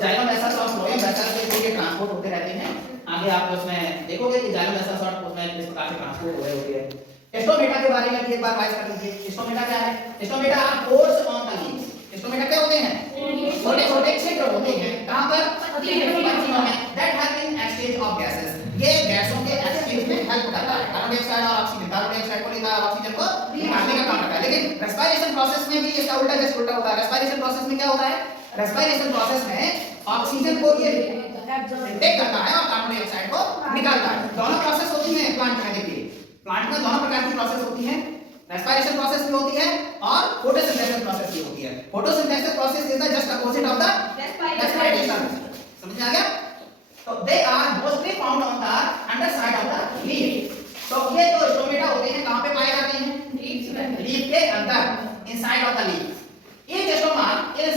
Xylem vessels और phloem vessels के through ये ट्रांसपोर्ट होते रहते हैं। आगे आप उसमें देखोगे कि जाइलम वेसल्स और उसमें किस प्रकार से ट्रांसपोर्ट हो रही होती है। स्टोमेटा के बारे में भी एक बार वाइज कर लीजिए। स्टोमेटा क्या है? Stomata are pores on the leaves. Stomata क्या होते हैं? छोटे-छोटे छिद्र होते हैं। कहां पर? पत्तियों में। That have been exchange of gases. ये गैसों के एक्सचेंज में हेल्प करता है। कार्बन डाइऑक्साइड और ऑक्सीजन, कार्बन डाइऑक्साइड को लेकर ऑक्सीजन को निकालने का काम करता है। लेकिन रेस्पिरेशन प्रोसेस में भी इसका उल्टा जस्ट उल्टा होता है। रेस्पिरेशन प्रोसेस में क्या होता है? रेस्पिरेशन प्रोसेस में ऑक्सीजन को ये इनटेक करता है और कार्बन डाइऑक्साइड को निकालता है। दोनों प्रोसेस होती हैं प्लांट में। देखिए प्लांट में दोनों प्रकार की प्रोसेस होती हैं। रेस्पिरेशन प्रोसेस भी होती है और फोटोसिंथेसिस प्रोसेस भी होती है। Photosynthesis process is the just opposite of the respiration. समझ में आ गया? तो they are mostly found on the under side of the leaf. तो ये जो स्टोमेटा होते हैं कहां पे पाए जाते हैं? लीफ के अंदर, इनसाइड ऑफ द लीफ। ये stoma is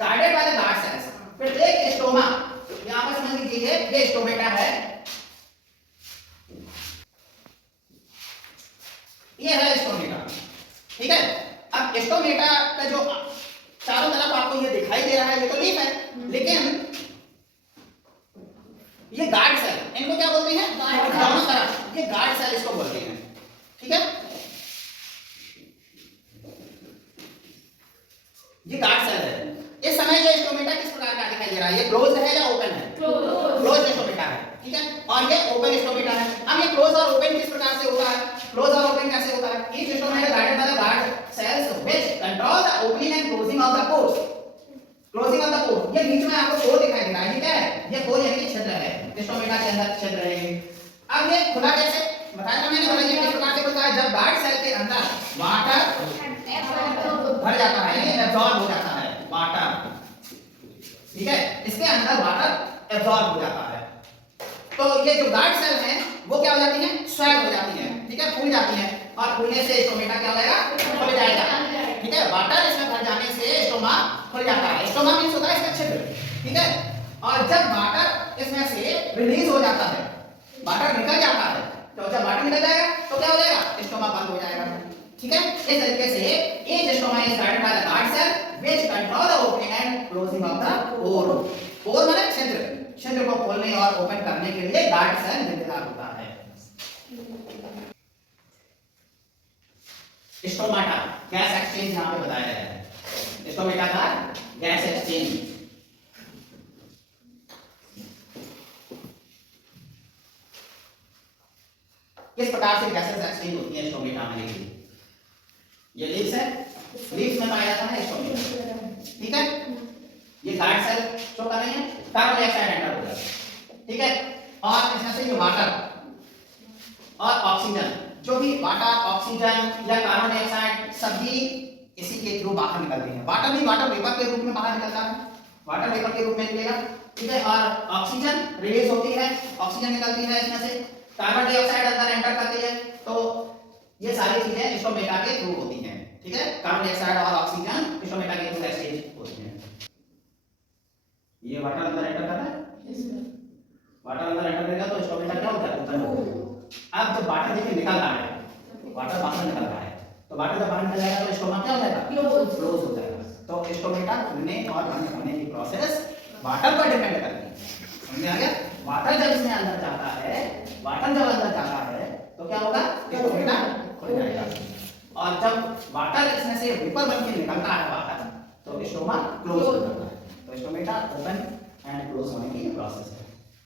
guarded by the guard sales. फिर एक स्टोमा यहां पर समझ लीजिए ये स्टोमेटा है, ये है स्टोमेटा। ठीक है? अब स्टोमेटा का जो चारों तरफ आपको ये दिखाई दे रहा है ये तो लीफ है, लेकिन ये गार्ड सेल, इनको क्या बोलते हैं? दोनों तरफ ये गार्ड सेल इसको बोलते हैं। ठीक है? ये गार्ड सेल है। इस समय ये स्टोमेटा किस प्रकार का दिखाई दे रहा है? ये क्लोज्ड है या ओपन है? क्लोज्ड स्टोमेटा है। ठीक है? और ये ओपन स्टोमेटा है। अब ये क्लोज और ओपन किस प्रकार से होता है? क्लोज और ओपन कैसे होता है? Each stomata guarded by the guard cells which control the opening and closing of the pores. Closing of the pore, ये बीच में आपको पोर दिखाई दे रहा है। ये क्या है? ये पोर यानी कि छिद्र है। स्टोमेटा के अंदर छिद्र रहेंगे। अब ये खुला कैसे? बताया था मैंने, बोला ये किस प्रकार से खुलता है? जब गार्ड सेल के अंदर वाटर भर जाता है, यानी एब्जॉर्ब हो जाता है वाटर। ठीक है? इसके अंदर वाटर एब्जॉर्ब हो जाता है। तो ये जो गार्ड सेल है वो क्या हो जाती है? स्वेल हो जाती है। ठीक है? फूल जाती है और फूलने से स्टोमेटा क्या हो जाएगा? खुल जाएगा। ठीक है? वाटर इसमें भर जाने से स्टोमा खुल जाता है। स्टोमा मींस होता है इसका छिद्र। ठीक है? और जब वाटर इसमें से रिलीज हो जाता है, वाटर निकल जाता है, तो जब वाटर निकल जाएगा तो क्या हो जाएगा? स्टोमा बंद हो जाएगा। ठीक है? इस तरीके से ये stoma is guarded by the guard cell which control the opening and closing of the pore. Pore माने छिद्र। छिद्र को खोलने और ओपन करने के लिए गार्ड सेल जिम्मेदार होता है। स्टोमाटा गैस एक्सचेंज यहां पे बताया गया है। स्टोमेटा का गैस एक्सचेंज। किस प्रकार से गैसेस एक्सचेंज होती है स्टोमेटा में? देखिए ये लीव्स है, लीव्स में पाया जाता है स्टोमेटा। ठीक है? ये गार्ड सेल शो कर रहे हैं, कार्बन डाइऑक्साइड एंटर हो गया। ठीक है? और इसमें से ये वाटर और ऑक्सीजन, जो भी वाटर, ऑक्सीजन या कार्बन डाइऑक्साइड सभी इसी के थ्रू बाहर निकलते हैं। वाटर भी वाटर वेपर के रूप में बाहर निकलता है, वाटर वेपर के रूप में निकलेगा। ठीक है? और ऑक्सीजन रिलीज होती है, ऑक्सीजन निकलती है इसमें से, कार्बन डाइऑक्साइड अंदर एंटर करती है। तो ये सारी चीजें स्टोमेटा के थ्रू होती हैं। ठीक है? कार्बन डाइऑक्साइड और ऑक्सीजन स्टोमेटा के थ्रू एक्सचेंज होती हैं। ये वाटर अंदर एंटर कर रहा है, वाटर अंदर एंटर करेगा तो स्टोमेटा क्या होता है? ओपन होता है। अब जब वाटर देखिए निकल रहा है, वाटर बाहर निकल रहा है, तो वाटर जब बाहर निकल जाएगा तो स्टोमा क्या हो जाएगा? क्लोज हो जाएगा। तो स्टोमेटा खुलने और बंद करने की प्रोसेस वाटर पर डिपेंड करती है। समझ में आ गया? वाटर जब इसमें अंदर जाता है, वाटर जब अंदर जाता है तो क्या होगा? स्टोमेटा खुल जाएगा। और जब वाटर इसमें से वेपर बन के निकलता है बाहर तो स्टोमा क्लोज हो जाता है। तो स्टोमेटा ओपन एंड क्लोज होने की प्रोसेस